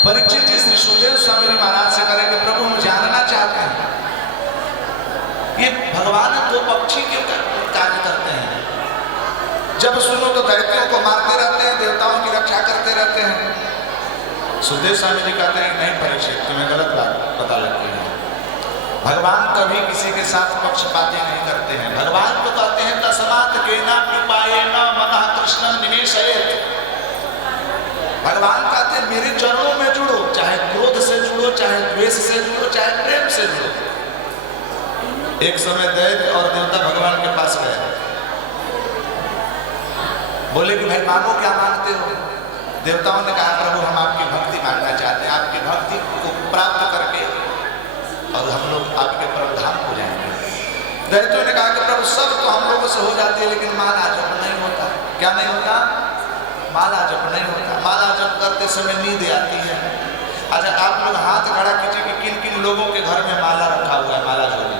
परीक्षित जी श्री सुखदेव स्वामी जी महाराज से करें कि प्रभु हम जानना चाहते हैं ये भगवान दो पक्षी क्यों कार्य करते हैं? जब सुनो तो दैत्यों को मारते रहते हैं, देवताओं की रक्षा करते रहते हैं। सुखदेव स्वामी जी कहते हैं नहीं परीक्षित, तुम्हें गलत बात पता लगती है। भगवान कभी किसी के साथ पक्षपाती नहीं करते हैं। भगवान तो कहते हैं तस्मात् केनाप्युपायेन मनः कृष्णं निवेशयेत्। भगवान कहते हैं मेरे चरणों में जुड़ो, चाहे क्रोध से जुड़ो, चाहे द्वेष से जुड़ो, चाहे प्रेम से जुड़ो। एक समय दैत्य और देवता भगवान के पास गए, बोले कि भाई मांगो, क्या मांगते हो? देवताओं ने कहा प्रभु हम आपकी भक्ति मांगना चाहते हैं, आपकी भक्ति को प्राप्त करके और हम लोग आपके परम धाम को जाएंगे। दैत्यों ने कहा कि प्रभु सब तो हम लोगों से हो जाती है, लेकिन माला जप नहीं होता। क्या नहीं होता? माला जप नहीं होता। माला जप करते समय नींद आती है। अच्छा आप लोग हाथ खड़ा कीजिए कि किन किन लोगों के घर में माला रखा हुआ है, माला झोली।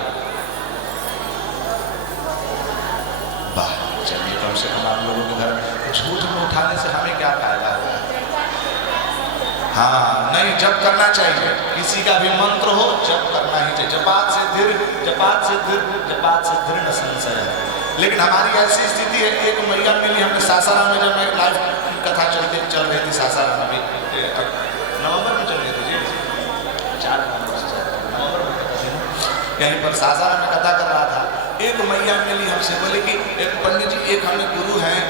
वाह, चलिए कम से कम आप लोगों के घर में झूठ में उठाने से हमें क्या फायदा होगा? हाँ नहीं, जप करना चाहिए। किसी का भी मंत्र हो जप करना ही चाहिए। जपात से धीर, जपात से धीर, जपात से धीर न संशय। लेकिन हमारी ऐसी स्थिति है, एक मैया मिली हमने सासाराम में, जब मैं लाइव कथा चल रही थी सासाराम में, नवंबर में चल रही थी जी, 4 नवंबर से नवंबर में कथा थी ना, यहीं पर सासाराम में कथा कर रहा था। एक मैया मिली हमसे, बोले कि एक पंडित जी, एक हमें गुरु हैं,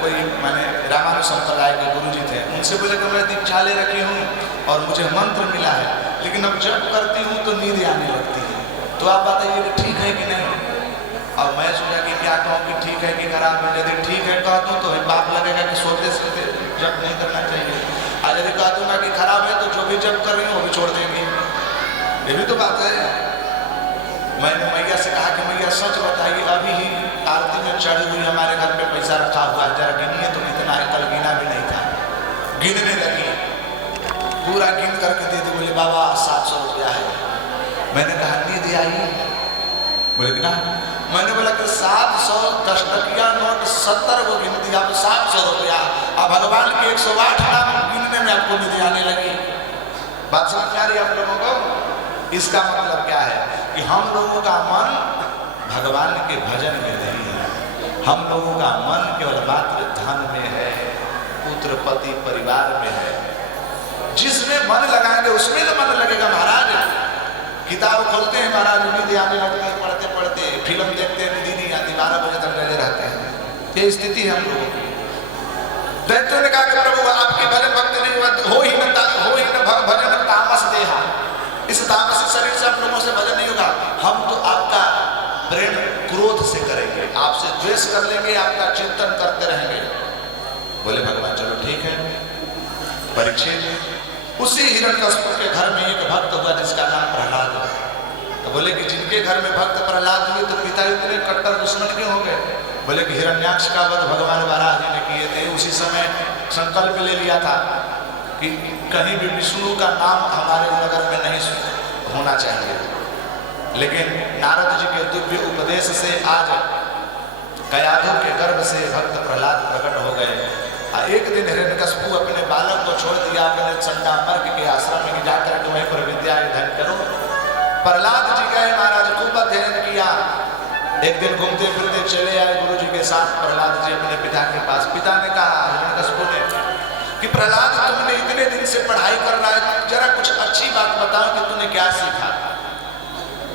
कोई माने रामानुज संप्रदाय के गुरु जी थे, उनसे बोले कि मैं दीक्षा ले रखी हूँ और मुझे मंत्र मिला है, लेकिन अब जब करती हूँ तो नींद आने लगती है, तो आप बताइए कि ठीक है कि नहीं? और मैं सोचा कि क्या कहूँ कि ठीक है कि खराब है। यदि ठीक है कह दूँ तो पाप लगेगा कि सोते सोते जब नहीं करना चाहिए, और यदि कह दूँगा कि खराब है तो जो भी जब कर रही हूँ वो भी छोड़ देंगे। ये भी तो बात है। मैंने मैया से कहा कि मैया सच बताइए, अभी ही आरती में चढ़ी हुई हमारे घर पे पैसा रखा हुआ है, जरा गिनिए तो कितना है। कल गिना भी नहीं था, गिनने लगी, पूरा गिन करके दे दी। बोले बाबा 700 रुपया है। मैंने कहा नींद आई? बोले कि ना। मैंने बोला कि 700 10 टकिया नोट 70 को गिन दिया, 700 रुपया, अब भगवान के 108 नाम गिनने में आपको नींद आने लगी। बात समझ में आ रही है आप लोगों को? इसका मतलब क्या है कि हम लोगों का मन भगवान के भजन में नहीं है, हम लोगों का मन केवल मात्र धन में है, पुत्र पति परिवार में है। जिसमें मन लगाएंगे उसमें तो मन लगेगा महाराज। किताब खोलते हैं महाराज, नींद आने लगती है, पढ़ते पढ़ते, फिल्म देखते हैं, नींद नहीं आती, 12 बजे तक लगे रहते हैं। ये स्थिति है हम लोगों की। दैत्यों ने कहा कि प्रभु आपके भजन भक्त नहीं हो ही न भजन तामस देहा, इस तामसी शरीर से हम लोगों से भजन नहीं होगा। हम तो आपका प्रेम क्रोध से करेंगे, आपसे द्वेष कर लेंगे, आपका चिंतन करते रहेंगे। बोले भगवान चलो ठीक है। परीक्षित, उसी हिरण्यकश्यप के घर में एक भक्त हुआ जिसका नाम प्रहलाद है। तो बोले कि जिनके घर में भक्त प्रहलाद हुए तो पिता इतने कट्टर दुश्मन क्यों हो गए? बोले कि हिरण्याक्ष का वध भगवान वराह जी ने किए थे। उसी समय संकल्प ले लिया था कि कहीं भी विष्णु का नाम हमारे नगर में नहीं होना चाहिए। लेकिन नारद जी के दिव्य उपदेश से आज कयाधु के गर्भ से भक्त प्रहलाद प्रकट हो गए। एक दिन हिरण्यकश्यप अपने बालक को छोड़ दिया अपने चंडामर्क के आश्रम में, जाकर के वहीं पर विद्या अध्ययन करो। प्रहलाद जी गए, महाराज खूब अध्ययन किया। एक दिन घूमते फिरते चले आए गुरु जी के साथ प्रहलाद जी अपने पिता के पास। पिता ने कहा हिरण्यकश्यप ने कि प्रहलाद तुमने इतने दिन से पढ़ाई कर रहा है, जरा कुछ अच्छी बात बताओ कि तूने क्या सीखा।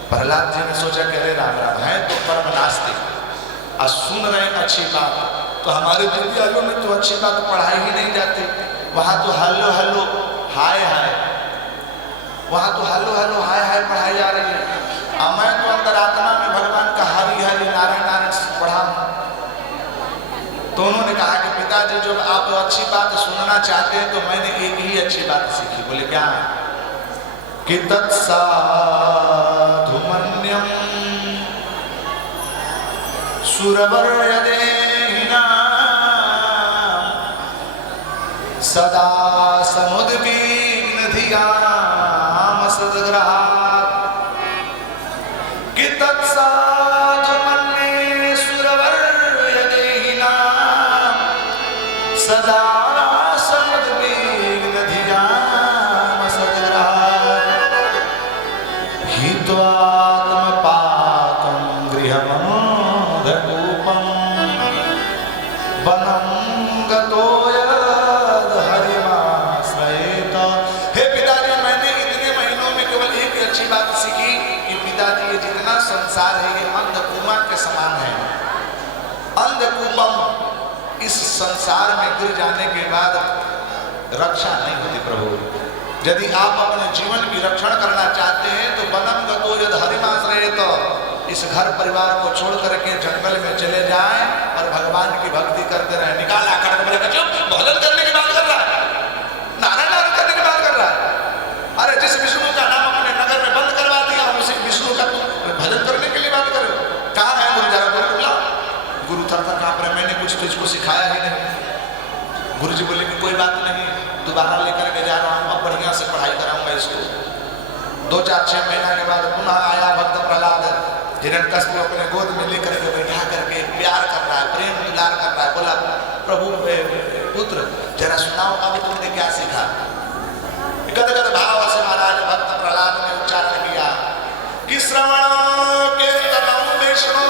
प्रहलाद जी ने सोचा कि अरे राम राम, है तो परम नास्तिक और सुन रहे अच्छी बात, तो हमारे विद्यालयों में तो अच्छी बात पढ़ाई ही नहीं जाती, वहाँ तो हल्लो हल्लो हाय हाय, वहाँ तो हल्लो हल्लो हाय हाय पढ़ाई जा रही है। और मैं तो अंतरात्मा में भगवान का हरि हरि नारायण नारायण पढ़ा हूँ। तो उन्होंने कहा कि पिताजी जब आप अच्छी बात सुनना चाहते हैं तो मैंने एक ही अच्छी बात सीखी। बोले क्या? कि तत्साधुमन्यम सुरवर्यदेहिना सदा समुद्विग्न धियाम सद्ग्रहात्। कि तत्साधुमन्ये सुरवर्यदेहिना सदा समुद्विग्न धियाम कूपम, इस संसार में गिर जाने के बाद रक्षा नहीं होती प्रभु। यदि आप अपने जीवन की रक्षण करना चाहते हैं तो वनम गतो यद हरिमाश्रय, तो इस घर परिवार को छोड़ करके जंगल में चले जाएं और भगवान की भक्ति करते रहें। निकाला खड़ग बोले चुप, भजन करने की बात कर रहा है, नारायण नारायण करने की बात कर रहा है। अरे जिस विष्णु का नाम अपने नगर में बंद करवा दिया, उसी विष्णु का भजन करने के लिए बात करो। कहाँ है गुरु? जरा गुरु बुलाओ। गुरु थर-थर कांप रहे, मैंने कुछ तो इसको सिखाया ही नहीं। गुरु जी बोले कि कोई बात नहीं, दोबारा लेकर के जा रहा हूँ, अब बढ़िया से पढ़ाई कराऊंगा इसको। 2-4-6 महीना के बाद पुनः आया भक्त प्रहलाद, हिरण्यकश्यप अपने गोद में लेकर के बैठा करके प्यार कर रहा है, प्रेम दुलार कर रहा है। बोला प्रभु पुत्र जरा सुनाओ अब तुमने क्या सीखा। गदगद भाव से महाराज भक्त प्रहलाद ने उच्चारण किया कि श्रवण कीर्तनम विष्णु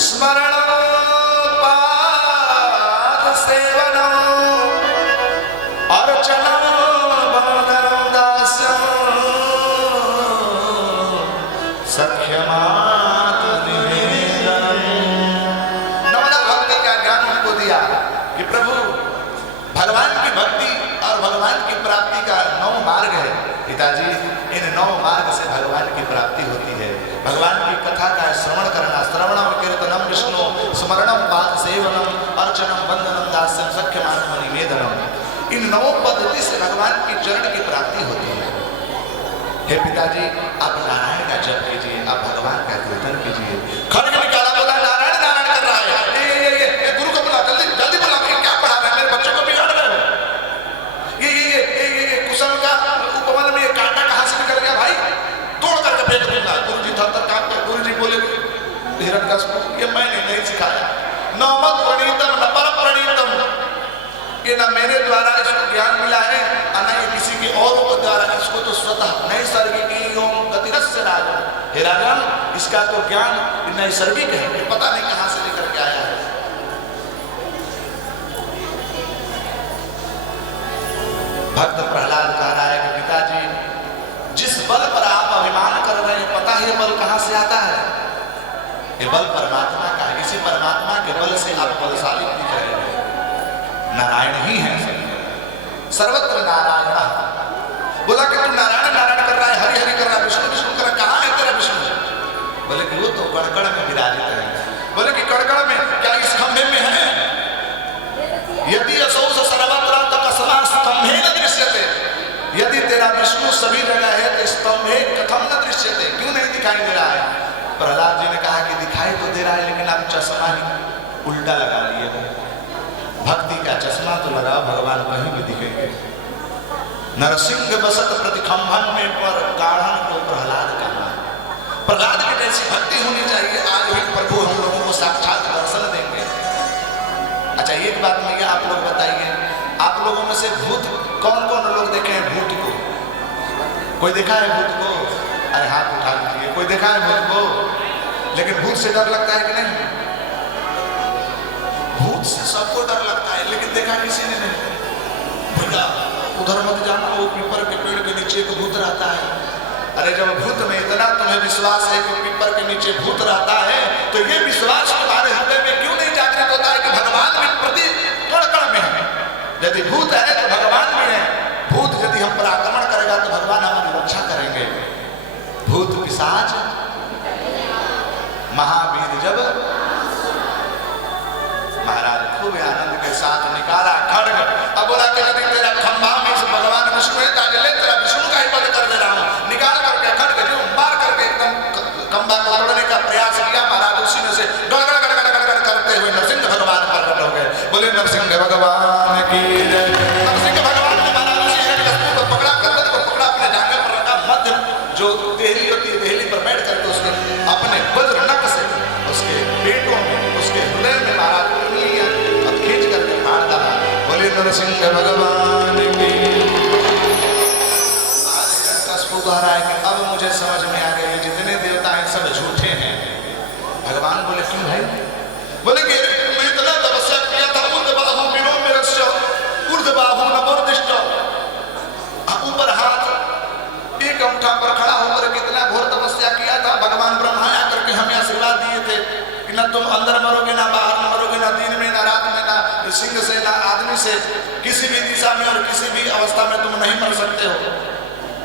स्मरण पाद सेवनम अर्चनम वंदनम दास्यम सख्यमात निवेदनम। नवदा भक्ति का ज्ञान उनको दिया कि प्रभु भगवान की भक्ति और भगवान की प्राप्ति का 9 मार्ग है। पिताजी इन 9 मार्ग से भगवान की प्राप्ति होती है। भगवान की कथा का श्रवण करना, श्रवणम कीर्तनम विष्णु स्मरणम पाद सेवनम अर्चनम वंदनम दास्यम सख्यमात्म निवेदनम, इन 9 पद्धति से भगवान की चरण की प्राप्ति होती है। हे पिताजी आप नारायण का जप कीजिए, आप भगवान का कीर्तन कीजिए। खड्ग निकाला, बोला नारायण नारायण कर रहा है। ये गुरु को बुला, जल्दी जल्दी बुला, क्या पढ़ा रहे हैं, मेरे बच्चों को बिगाड़ रहे हो। ये कुसुम का उपवन में ये कांटा कहां से निकल गया भाई, तोड़ करके फेंक दूंगा। गुरु जी थर-थर कांपते, गुरु जी बोले हिरण्यकश्यप ये मैंने नहीं सिखाया, न मत प्रणीतम न पर प्रणीतम, ये ना मेरे द्वारा इसको ज्ञान मिला है और ना ये किसी के और द्वारा, इसको तो स्वतः नैसर्गिक योग गतिरस्य राजन। हे राजन इसका तो ज्ञान नैसर्गिक है, ये पता नहीं कहां से लेकर के आया है। भक्त प्रहलाद कह रहा है कि पिताजी जिस बल पर आप अभिमान कर रहे हैं, पता है बल कहां से आता है? ये बल परमात्मा का है। इसी परमात्मा के बल से आप बलशाली दिख रहे हैं। नारायण ही है सर्वत्र नारायण। बोला कि तू नारायण नारायण कर रहा है, हरि हरि कर रहा है, विष्णु विष्णु कर रहा है, कहां है तेरा विष्णु? बोले कि वो तो कड़कड़ में विराजित है। बोले कि कड़कड़ में क्या इस खंभे में है? यदि असौ सर्वत्र तस्मा स्तंभे न दृश्यते, यदि तेरा विष्णु सभी जगह है तो स्तंभे कथम न दृश्यते, क्यों नहीं दिखाई दे रहा है? प्रहलाद जी ने कहा कि दिखाई तो दे रहा है, लेकिन आप चश्मा ही उल्टा लगा लिए हो। भक्ति का चश्मा तो लगाओ, भगवान कहीं भी दिखेंगे। नरसिंह बसत प्रतिखंभन में पर गाढ़न को प्रहलाद कहा। प्रहलाद की जैसी भक्ति होनी चाहिए। आज भी प्रभु हम लोगों को साक्षात दर्शन देंगे। अच्छा एक बात भैया आप लोग बताइए, आप लोगों में से भूत कौन कौन लोग देखे हैं? भूत को कोई देखा है? भूत को अरे हाथ उठा लीजिए। कोई देखा है भूत को? लेकिन भूत से डर लगता है कि नहीं? भूत से सबको डर लगता है, लेकिन देखा किसी ने नहीं। भैया उधर मत जाना, वो पीपर के पेड़ के नीचे एक भूत रहता है। अरे जब भूत में इतना तुम्हें विश्वास है कि पीपर के नीचे भूत रहता है, तो ये विश्वास तुम्हारे हृदय में क्यों नहीं जागृत होता है कि भगवान भी प्रति कण-कण में है? यदि भूत है तो भगवान भी है। भूत यदि हम पर आक्रमण करेगा तो भगवान हमारी रक्षा करेंगे। भूत पिशाच महावीर जब महाराज खूब आनंद के साथ निकाला खड्ग। अब बोला कि यदि तेरा खंभा में से भगवान विष्णु है तो ले तेरा विष्णु का ही वध कर दे रहा हूं। निकाल करके खड्ग जो मार करके एकदम खंभा को तोड़ने का प्रयास किया। महाराज उसी में से गड़गड़ गड़गड़ गड़गड़ करते हुए नरसिंह भगवान प्रकट हो गए। बोले नरसिंह भगवान की जय। नरसिंह भगवान ने महाराज उसी हिरण्यकश्यप को पकड़ा, गर्दन को पकड़ा, अपने जांघे पर रखा, मध्य जो देहली होती है देहली पर बैठ करके उसके अपने वज्र नख से उसके पेटों में, उसके हृदय में महाराज खींच करके मार डाला। बोले नरसिंह भगवान की। कह रहा है कि अब मुझे समझ में आ गया जितने देवता हैं सब झूठे हैं। भगवान बोले क्यों भाई? बोले कि मैं इतना तपस्या किया था, ऊर्ध्वबाहु विनो मेरस्य ऊर्ध्वबाहु नवोर्दिष्ट, ऊपर हाथ एक अंगूठा पर खड़ा होकर कितना घोर तपस्या किया था। भगवान ब्रह्मा आकर के हमें आशीर्वाद दिया अंदर मरोगे ना बाहर में मरोगे, ना दिन में ना रात में, ना सिंह से ना आदमी से, किसी भी दिशा में और किसी भी अवस्था में तुम नहीं मर सकते हो।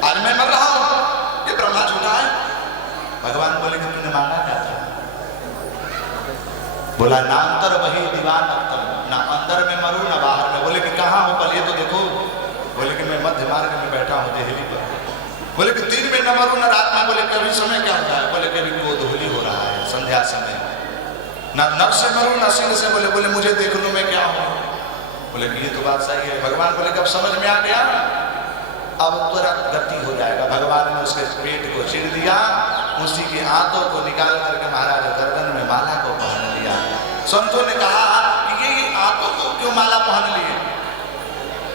आज मैं मर रहा हूं, ये ब्रह्मा झूठा है। भगवान बोले कि तूने मांगा क्या था? बोला ना अंतर वही दीवान उत्तम, ना अंदर में मरू ना बाहर में। बोले कि कहाँ हो पल, ये तो देखो। बोले कि मैं मध्य मार्ग में बैठा हूँ देहली पर। बोले कि दिन में न मरू न रात में। बोले कि अभी समय क्या होता है? बोले कि अभी गोधूली हो रहा है, संध्या समय। ना नर से मरू ना सिंह से। बोले मुझे देख लूं मैं क्या हूँ। बोले कि ये तो बात सही है। भगवान बोले कि अब समझ में आ गया, अब तुरंत गति हो जाएगा। भगवान ने उसके पेट को चीर दिया, उसी के हाथों को निकाल करके महाराज गर्दन में माला को पहन लिया। संतों ने कहा कि ये हाथों को क्यों माला पहन लिए?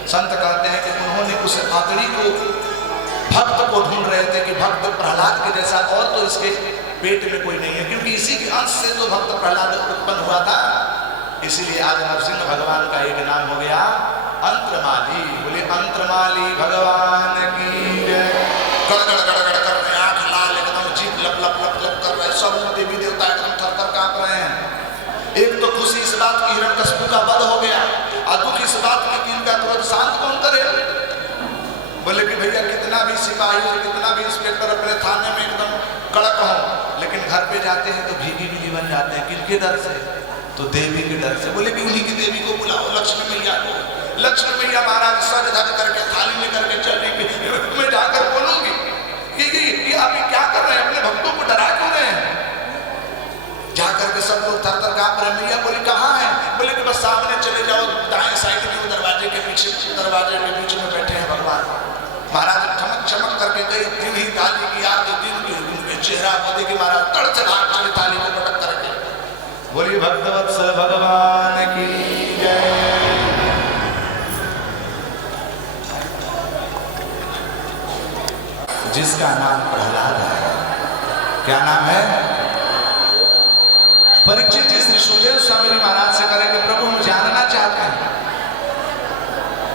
संत कहते हैं कि उन्होंने उस आंतड़ी को, भक्त को ढूंढ रहे थे कि भक्त प्रहलाद के जैसा और तो इसके पेट में कोई नहीं है, क्योंकि इसी के अंश से तो भक्त प्रहलाद उत्पन्न हुआ था। इसीलिए आज नरसिंह भगवान का एक नाम हो गया अंतरमाली। बोले अंतरमाली भगवान की जय। गड़गड़ गड़गड़ कर रहे, आंख लाल एकदम, जीभ लप लप लप लप कर रहे, सब देवी देवता एकदम थर थर कांप रहे हैं। एक तो खुशी इस बात की हिरण्यकशिपु का वध हो गया, और दुख इस बात की कि इनका क्रोध शांत कौन करे। बोले कि भैया कितना भी सिपाही और कितना भी इंस्पेक्टर अपने थाने में एकदम कड़क हो, लेकिन घर पे जाते हैं तो भीगी भीगी बन जाते हैं। किनके डर से? तो देवी के डर से। बोले कि उन्हीं की देवी को बुलाओ, लक्ष्मी मैया को। लक्ष्मी मैया महाराज सज धज करके थाली लेकर के चल रही। मैं जाकर बोलूंगी ये आप क्या कर रहे हैं? अपने भक्तों को डरा क्यों रहे हैं? जाकर के सब लोग थर थर कांप रहे। मैया बोली कहाँ है? बोले कि बस सामने चले जाओ, दाएं साइड में दरवाजे के पीछे, दरवाजे के बीच में बैठे हैं भगवान। महाराज चमक चमक करके गई, दिन ही थाली की याद, दिन की उनके चेहरा पति की महाराज तड़ से भाग चले थाली को पटक करके। बोलिए भक्तवत्सल भगवान की जय। जिसका नाम प्रहलाद है, क्या नाम है? परीक्षित जी श्री सुखदेव स्वामी महाराज से करें कि प्रभु हम जानना चाहते हैं,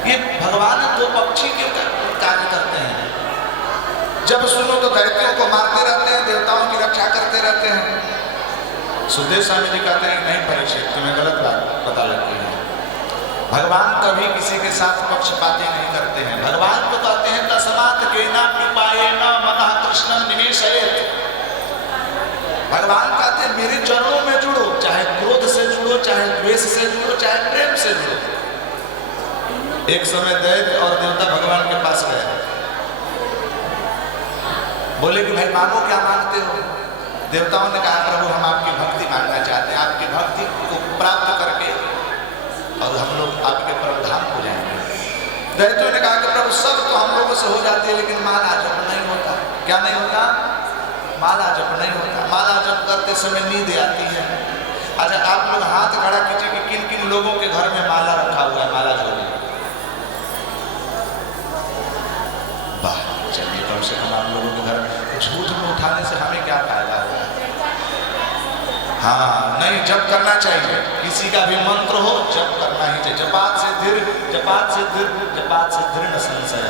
ये भगवान दो पक्षी क्यों कार्य करते हैं? जब सुनो तो दैत्यों को मारते रहते हैं, देवताओं की रक्षा करते रहते हैं। सुखदेव स्वामी जी कहते हैं नहीं परीक्षित, तुम्हें गलत बात पता लगती है। भगवान कभी किसी के साथ पक्षपाती नहीं करते हैं। भगवान तो कहते हैं तस्मात् केना कृपायेन मनः कृष्णं निवेशयेत्। भगवान कहते हैं मेरे चरणों में जुड़ो, चाहे क्रोध से जुड़ो, चाहे द्वेष से जुड़ो, चाहे प्रेम से जुड़ो। एक समय दैत्य और देवता भगवान के पास गए, बोले कि भाई मांगो, क्या मांगते हो? देवताओं ने कहा प्रभु हम आपकी भक्ति मांगना चाहते हैं, आपकी भक्ति को प्राप्त करके और हम लोग आपके परम धाम को जाएंगे। दैत्यों ने कहा कि प्रभु सब तो हम लोगों से हो जाती है, लेकिन माला जप नहीं होता। क्या नहीं होता? माला जप नहीं होता। माला जप करते समय नींद आती है। अच्छा आप लोग हाथ खड़ा कीजिए कि किन किन लोगों के घर में माला रखा हुआ है, माला झोली। वाह, चलिए कम से कम आप लोगों के घर झूठ में उठाने से हमें क्या फायदा होगा? हाँ नहीं, जप करना चाहिए। किसी का भी मंत्र हो जप करना ही चाहिए। जपात से धीर, जपात से धीर, जपात से दृढ़ संशय।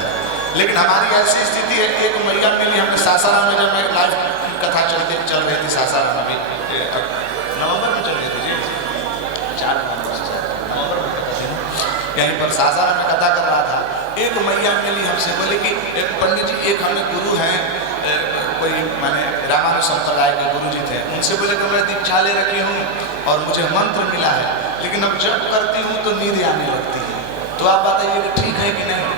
लेकिन हमारी ऐसी स्थिति है, एक मैया मिली हमने सासाराम में, जब मैं लाइव कथा चल रही थी सासाराम में, नवंबर में चल रही थी जी, 4 नवंबर से नवंबर में यहीं पर सासाराम में कथा कर रहा था। एक मैया मिली हमसे, बोले कि पंडित जी एक हमें गुरु हैं, कोई माने रामानुज संप्रदाय के गुरु जी थे, उनसे बोले कि मैं दीक्षा ले रखी हूँ और मुझे मंत्र मिला है, लेकिन अब जब करती हूँ तो नींद आने लगती है, तो आप बताइए कि ठीक है कि नहीं?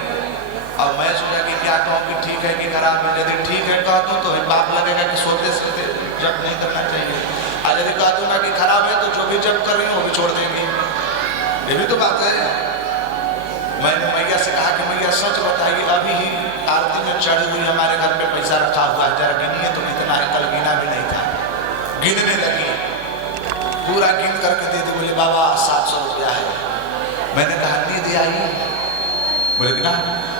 अब मैं सोचा कि क्या कहूँ कि ठीक है कि खराब है। यदि ठीक है कह दूँ तो पाप लगेगा कि सोते सोते जप नहीं करना चाहिए, और यदि कह दूँगा कि खराब है तो जो भी जप कर रही हूँ वो भी छोड़ देंगे। ये भी तो बात है। मैंने मैया से कहा कि मैया सच बताइए, अभी ही आरती में चढ़ी हुई हमारे घर पे पैसा रखा हुआ है, जरा गिनिए तो कितना है? कल गिना भी नहीं था, गिनने लगी, पूरा गिन करके दे दी। बोले बाबा 700 रुपया है। मैंने कहा नींद आई? बोले कि ना।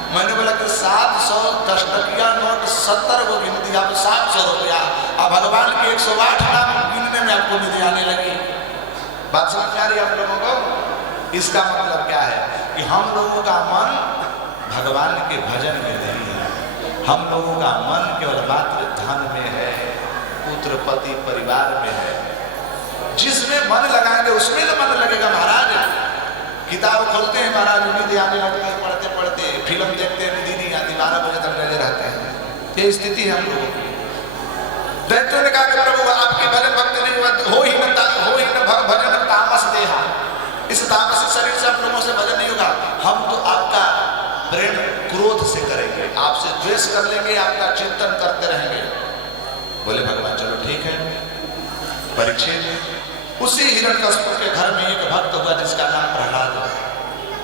मैंने बोला कि 700 10 टकिया नोट 70 को गिन दिया, अब 700 रुपया। अब भगवान के 108 नाम गिनने में आपको नींद आने लगी। बात समझ में आ रही है आप लोगों को? इसका मतलब क्या है कि हम लोगों का मन भगवान के भजन में नहीं है। हम लोगों का मन केवल मात्र धन में है, पुत्र पति परिवार में है। जिसमें मन लगाएंगे उसमें तो मन लगेगा महाराज। किताब खोलते हैं महाराज, नींद आने लगती है, पढ़ते पढ़ते फिल्म देखते हैं, नींद नहीं आती, 12 बजे तक लगे रहते हैं। ये स्थिति है हम लोगों की। दैत्यों ने कहा कि प्रभु आपकी भजन भक्ति नहीं हो ही न भजन तामस देहा, इस तामसी शरीर से हम लोगों से भजन नहीं होगा, हम तो आपका प्रेम क्रोध से करेंगे, आपसे द्वेष कर लेंगे, आपका चिंतन करते रहेंगे। बोले भगवान चलो ठीक है। परीक्षित उसी हिरण्यकश्यप के घर में एक भक्त हुआ जिसका नाम प्रहलाद है।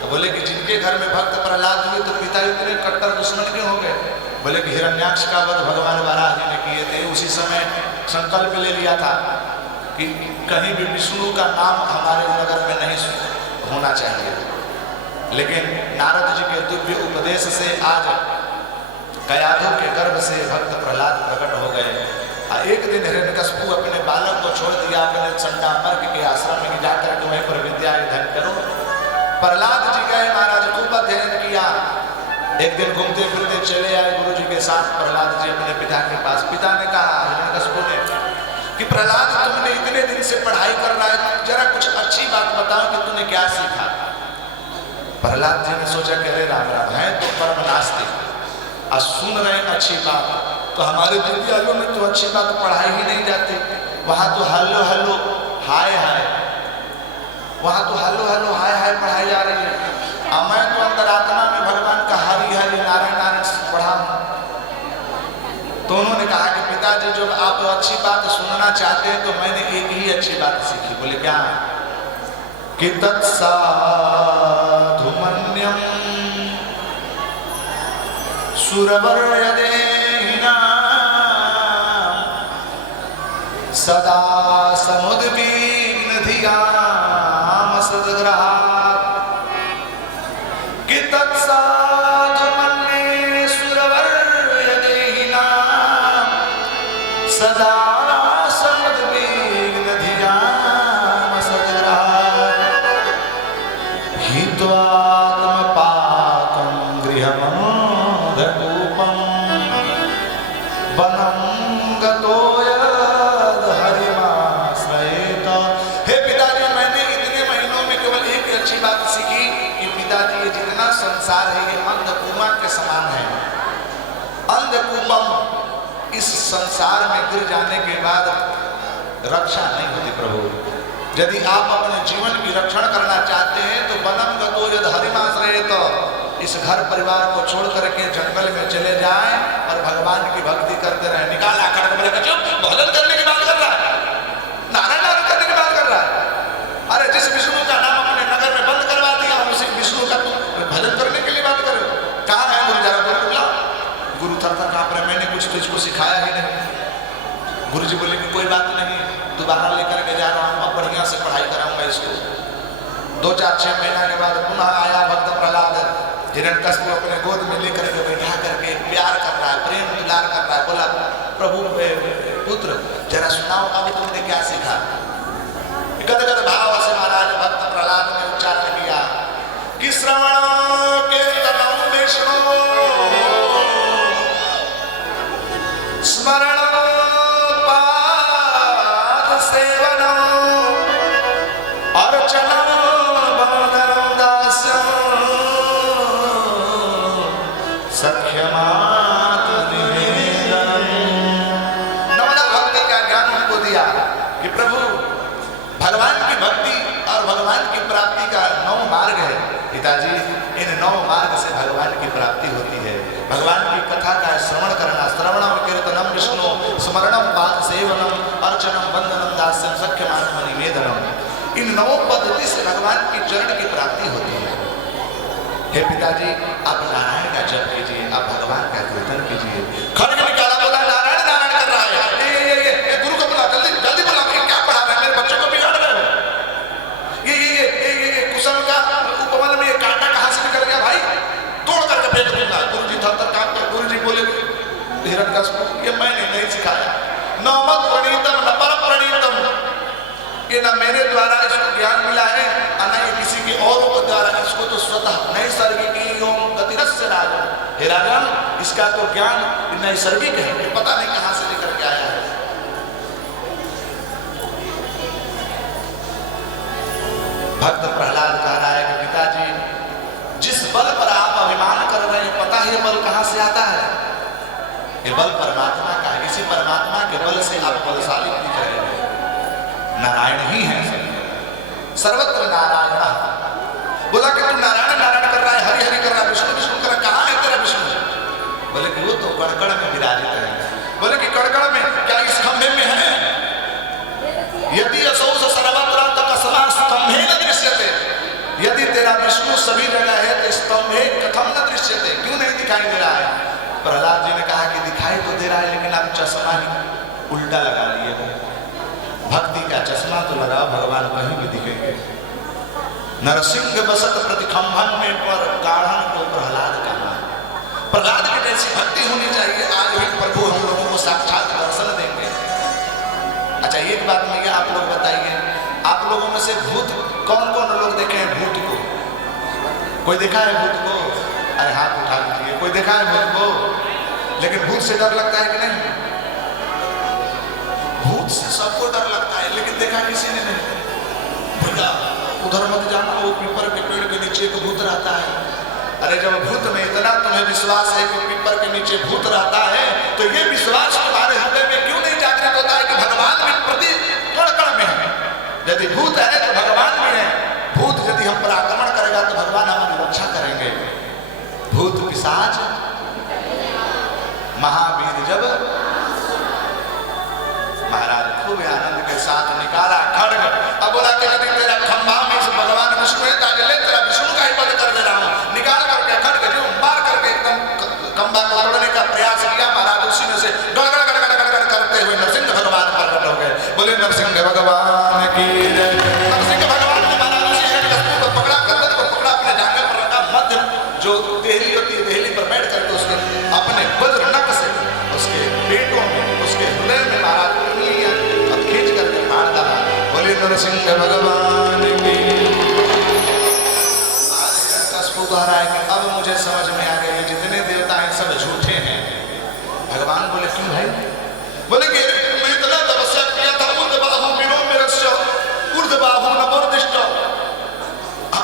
तो बोले कि जिनके घर में भक्त प्रहलाद हुए तो पिता इतने कट्टर दुश्मन क्यों हो गए? बोले कि हिरण्याक्ष का वध भगवान वाराह जी ने किए थे। उसी समय संकल्प ले लिया था कि कहीं भी विष्णु का नाम हमारे नगर में नहीं होना चाहिए। लेकिन नारद जी के दिव्य उपदेश से आज कयाधु के गर्भ से भक्त प्रहलाद प्रकट हो गए। एक दिन हिरण्यकश्यप अपने बालक को छोड़ दिया अपने चंडामर्क के आश्रम में जाकर के वहीं पर विद्या अध्ययन करो। प्रहलाद जी गए, महाराज खूब अध्ययन किया। एक दिन घूमते फिरते चले आए गुरु जी के साथ प्रहलाद जी अपने पिता के पास। पिता ने कहा हिरण्यकश्यप ने कि प्रहलाद तुमने इतने दिन से पढ़ाई कर रहा है, जरा कुछ अच्छी बात बताओ कि तूने क्या सीखा। प्रहलाद जी ने सोचा कि अरे राम राम है तो परम नास्तिक, आज सुन रहे हैं अच्छी बात, तो हमारे विद्यालयों में तो अच्छी बात पढ़ाई ही नहीं जाती, वहां तो हेलो हेलो हाय हाय, वहां तो हेलो हेलो हाय हाय पढ़ाई जा रही है। मैं तो अंतरात्मा में भगवान का हरि हरि नारायण नारायण पढ़ा हूं। तो उन्होंने कहा कि पिताजी जब आप अच्छी बात सुनना चाहते हैं तो मैंने एक ही अच्छी बात सीखी। बोले क्या? कि तत्साधुमन्यम सुरवर्यदेहिना सदा समुद्विग्न धियाम सद्ग्रहात्। कि तत्साधुमन्ये सुरवर्यदेहिना सदा समुद्विग्न धियाम सद्ग्रहात्। हित्वात्मपातं गृहमोदकूपं वनं गतो यद् हरिमाश्रयेत। हे पिताजी, मैंने इतने महीनों में केवल एक अच्छी बात सीखी कि पिताजी ये जितना संसार है ये अंधकूपा के समान है। अंधकूपम, इस संसार में गिर जाने के बाद रक्षा नहीं होती प्रभु। यदि आप अपने जीवन की रक्षण करना चाहते हैं तो वनम गतो यद् हरिमाश्रयेत, इस घर परिवार को छोड़ करके जंगल में चले जाएं और भगवान की भक्ति करते रहे। निकाला खड़ग बोले चुप, भजन करने की बात कर रहा है, नारायण नारायण करने की बात कर रहा है। अरे जिस विष्णु का नाम अपने नगर में बंद करवा दिया, हम उसी विष्णु का भजन करने के लिए बात कर रहे हो। कहाँ है गुरु? जरा गुरु बुला। गुरु थर थर कांप रहे, मैंने कुछ तो इसको सिखाया ही नहीं। गुरु जी बोले कि कोई बात नहीं, दोबारा लेकर के जा रहा हूँ, अब बढ़िया से पढ़ाई कराऊंगा इसको। 2-4-6 महीना के बाद पुनः आया भक्त प्रहलाद। हिरण्यकश्यप अपने गोद में लेकर के बैठा करके प्यार कर रहा है, प्रेम दुलार कर रहा है। बोला प्रभु पुत्र जरा सुनाओ अब तुमने क्या सीखा। गदगद भाव से महाराज भक्त प्रहलाद ने उच्चारण किया कि श्रवण कीर्तनम विष्णु स्मरण पाद सेवनम अर्चनम वंदनम दास्यम सख्यमात निवेदनम। नवदा भक्ति का ज्ञान उनको दिया कि प्रभु भगवान की भक्ति और भगवान की प्राप्ति का 9 मार्ग है। पिताजी इन 9 मार्ग से भगवान की प्राप्ति होती है। भगवान की कथा का श्रवण करना, श्रवणम कीर्तनम विष्णु स्मरणम पाद सेवनम अर्चनम वंदनम दास्यम सख्यमात्म निवेदनम, इन 9 पद्धति से भगवान की चरण की प्राप्ति होती है। हे पिताजी आप नारायण का जप कीजिए, आप भगवान का कीर्तन कीजिए। खड़ग निकाला, बोला नारायण नारायण कर रहा है। ये गुरु को बुला, जल्दी जल्दी बुला, क्या पढ़ा रहे हैं, मेरे बच्चों को बिगाड़ रहे हो। ये कुसुम का उपवन में ये कांटा कहां से निकल गया भाई, तोड़ करके फेंक दूंगा। गुरु जी थर थर कांप कर, गुरु जी बोले हिरण्यकश्यप ये मैंने नहीं सिखाया। न मत प्रणीतम न पर प्रणीतम, ये ना मेरे द्वारा इसको ज्ञान मिला है और ना ये किसी के और द्वारा, इसको तो स्वतः नैसर्गिक गतिरस्य राजन। हे राजन, इसका तो ज्ञान नैसर्गिक है, पता नहीं कहां से लेकर के आया है। भक्त प्रहलाद कह रहा है कि पिताजी, जिस बल पर आप अभिमान कर रहे हैं, पता है बल कहां से आता है? ये बल परमात्मा का है। इसी परमात्मा के बल से आप बलशाली दिख रहे हैं। नारायण ही है सर्वत्र नारायण। बोला कि तू नारायण नारायण कर रहा है, हरि हरि कर रहा है, विष्णु विष्णु कर रहा है, कहां है तेरा विष्णु? बोले कि वो तो कड़कड़ में विराजित है। बोले कि कड़कड़ में क्या इस खंभे में है? यदि असौ सर्वत्र तस्मा स्तंभे न दृश्यते। यदि तेरा विष्णु सभी जगह है तो स्तंभे कथम न दृश्यते, क्यों नहीं दिखाई दे रहा है? प्रहलाद जी ने कहा कि दिखाई तो दे रहा है, लेकिन आप चश्मा ही उल्टा लगा लिए हो। भक्ति का चश्मा तो लगाओ, भगवान कहीं भी दिखेंगे। नरसिंह बसत प्रतिखंभन में पर गाढ़न को प्रहलाद कहा। प्रहलाद की जैसी भक्ति होनी चाहिए। आज भी प्रभु हम लोगों को साक्षात दर्शन देंगे। अच्छा, एक बात मैं आप लोग बताइए, आप लोगों में से भूत कौन कौन लोग देखे हैं? भूत को कोई देखा है? भूत को अरे हाथ उठा लीजिए। कोई देखा है भूत को? लेकिन भूत से डर लगता है कि नहीं? भूत से सबको डर लगता है, लेकिन देखा किसी ने नहीं। भैया उधर मत जाना, वो पीपर के पेड़ के नीचे एक भूत रहता है। अरे जब भूत में इतना तुम्हें विश्वास है कि पीपर के नीचे भूत रहता है, तो ये विश्वास तुम्हारे हृदय में क्यों नहीं जागृत होता है कि भगवान भी प्रति कण कण में है? यदि भूत है तो भगवान भी है। भूत यदि हम पर आक्रमण करेगा तो भगवान हमारी रक्षा करेंगे। भूत पिशाच महावीर जब महाराज खूब आनंद के साथ निकाला खड्ग। अब बोला कि यदि तेरा खंभा में से भगवान विष्णु है, ताकि ले तेरा विष्णु का ही वध कर दे रहा हूं। निकाल करके खड्ग जो मार करके एकदम खंभा को तोड़ने का प्रयास किया। महाराज उसी में से गड़गड़ गड़गड़ गड़गड़ करते हुए नरसिंह भगवान प्रकट हो गए। बोले नरसिंह भगवान की जय। नरसिंह भगवान ने महाराज उसी हिरण्यकश्यप को पकड़ा, गर्दन को पकड़ा, अपने जांघे पर रखा, मध्य जो देहली होती है, देहली पर बैठ करके उसके अपने वज्र नख से उसके पेटों में, उसके हृदय में महाराज खींच करके मार डाला। बोले नरसिंह भगवान की। कह रहा है कि अब मुझे समझ में आ गया, जितने देवता हैं सब झूठे हैं। भगवान बोले क्यों भाई? बोले कि मैं इतना तपस्या किया था, ऊर्ध्वबाहु विरो मेरस्य ऊर्ध्वबाहु नवोर्दिष्ट,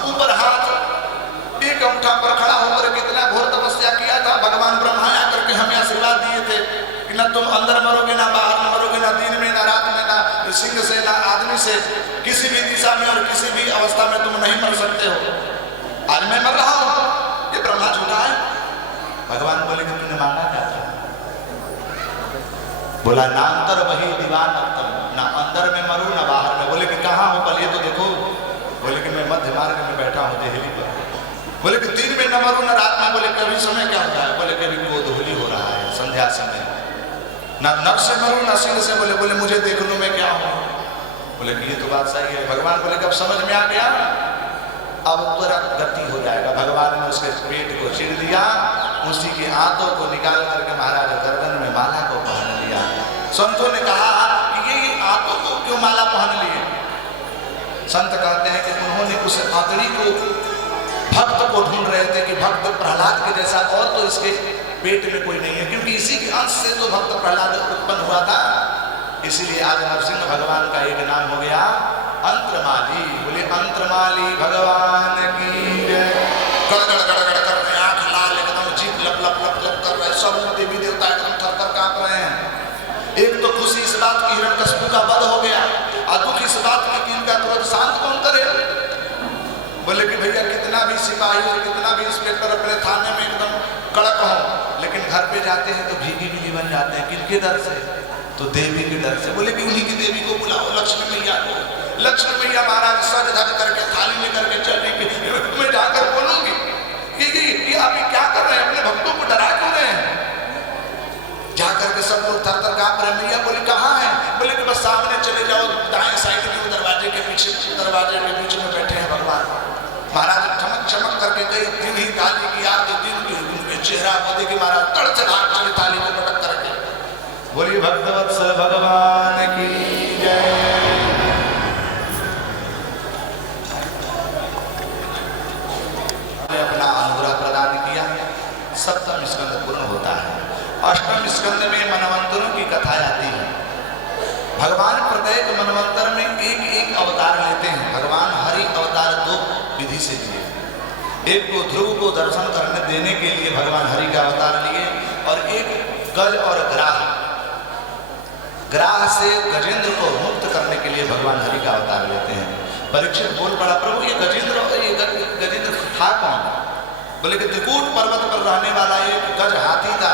ऊपर हाथ एक अंगूठा पर खड़ा होकर कितना घोर तपस्या किया था। भगवान ब्रह्मा आकर के हमें आशीर्वाद दिए थे कि ना तुम अंदर मरोगे, ना बाहर मरोगे, ना दिन में, ना रात में, ना सिंह से, ना आदमी से, किसी भी दिशा में और किसी भी अवस्था में तुम नहीं मर सकते हो। आज मैं मर रहा हूं, ये ब्रह्मा झूठा है। भगवान बोले कि तुमने मांगा क्या था? बोला ना अंतर वही दीवान अंतर, ना अंदर में मरू ना बाहर में। बोले कि कहाँ हो? पल ये तो देखो। बोले कि मैं मध्य मार्ग में बैठा हूँ देहली पर। बोले कि दिन में न मरू न रात में। बोले कभी समय क्या होता है? बोले कभी गोधूली हो रहा है, संध्या समय। ना नर से मरू ना सिंह से। बोले बोले मुझे देख लूं मैं क्या हूं। बोले कि ये तो बात सही है। भगवान बोले कब समझ में आ गया? अब तुरंत गति हो जाएगा। भगवान ने उसके पेट को चीर दिया, उसी के हाथों को निकाल करके महाराज गर्दन में माला को पहन लिया। संतों ने कहा कि ये हाथों को क्यों माला पहन लिए? संत कहते हैं कि उन्होंने उस आदमी को, भक्त को ढूंढ रहे थे कि भक्त प्रहलाद के जैसा और तो इसके पेट में कोई नहीं है, क्योंकि इसी के अंश से तो भक्त प्रहलाद उत्पन्न हुआ था। इसीलिए आज नरसिंह भगवान का एक नाम हो गया अंतरमाली। बोले अंतरमाली भगवान की जय। गड़गड़ गड़गड़ कर रहे, आंख लाल एकदम, जीभ लप लप लप लप कर रहे, सब देवी देवता एकदम थर थर कांप रहे हैं। एक तो खुशी इस बात की हिरण्यकश्यप का वध हो गया, और दुख इस बात की कि इनका क्रोध शांत कौन करे। बोले कि भैया कितना भी सिपाही और कितना भी इंस्पेक्टर अपने थाने में एकदम कड़क हो, लेकिन घर पे जाते हैं तो भीगी बिली बन जाते हैं। किनके डर से? तो देवी के डर से। बोले कि उन्हीं की देवी को बुलाओ, लक्ष्मी मैया को। लक्ष्मी मैया महाराज सज धज करके थाली लेकर के चली कि मैं जाकर बोलूंगी कि आप क्या कर रहे हैं, अपने भक्तों को डरा क्यों रहे हैं? जाकर के सब लोग थर थर कांप रहे। मैया बोली कहाँ है? बोले कि बस सामने चले जाओ, दाएं साइड के दरवाजे के पीछे, दरवाजे के बीच में बैठे हैं भगवान। महाराज चमक चमक करके गई, दिन ही थाली की याद, दिन उनके चेहरा को देखी महाराज तड़ से भाग चले थाली को पटक करके। बोली भक्तवत्सल भगवान की जय। अपना अनुग्रह प्रदान किया। सप्तम स्कंद पूर्ण होता है। अष्टम स्कंद में मनवंतरों की कथा आती है। भगवान प्रत्येक मनवंतर में एक एक अवतार लेते हैं। भगवान हरि अवतार बुद्धि से जिए। एक को ध्रुव को दर्शन करने देने के लिए भगवान हरि का अवतार लिए, और एक गज और ग्राह से गजेंद्र को मुक्त करने के लिए भगवान हरि का अवतार लेते हैं। परीक्षित बोल पड़ा, प्रभु ये गजेंद्र था कौन? बोले कि त्रिकूट पर्वत पर रहने वाला एक गज हाथी था,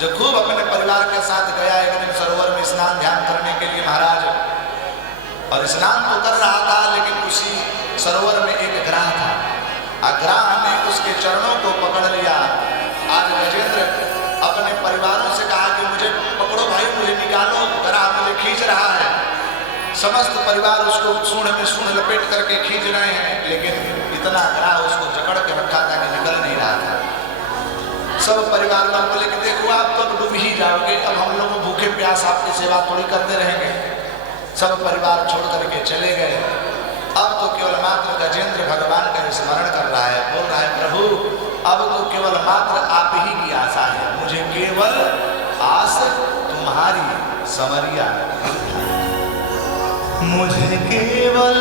जो खूब अपने परिवार के साथ गया एक दिन सरोवर में स्नान ध्यान करने के लिए महाराज, और स्नान तो कर रहा था, लेकिन उसी सरोवर में एक ग्राह था। ग्राह ने उसके चरणों को पकड़ लिया। आज गजेंद्र अपने परिवारों से कहा कि मुझे पकड़ो भाई, मुझे निकालो, ग्राह मुझे खींच रहा है। समस्त परिवार उसको सूंड में सूंड लपेट करके खींच रहे हैं, लेकिन इतना ग्राह उसको जकड़ के रखा था कि निकल नहीं रहा था। सब परिवार वाले बोले कि देखो आप तो डूब ही जाओगे, अब हम लोग भूखे प्यास आपकी सेवा थोड़ी करते रहेंगे। सब परिवार छोड़ करके चले गए। अब तो केवल मात्र गजेंद्र भगवान का स्मरण कर रहा है, बोल रहा है प्रभु अब तो केवल मात्र आप ही की आशा है, मुझे केवल आस तुम्हारी समरिया, मुझे केवल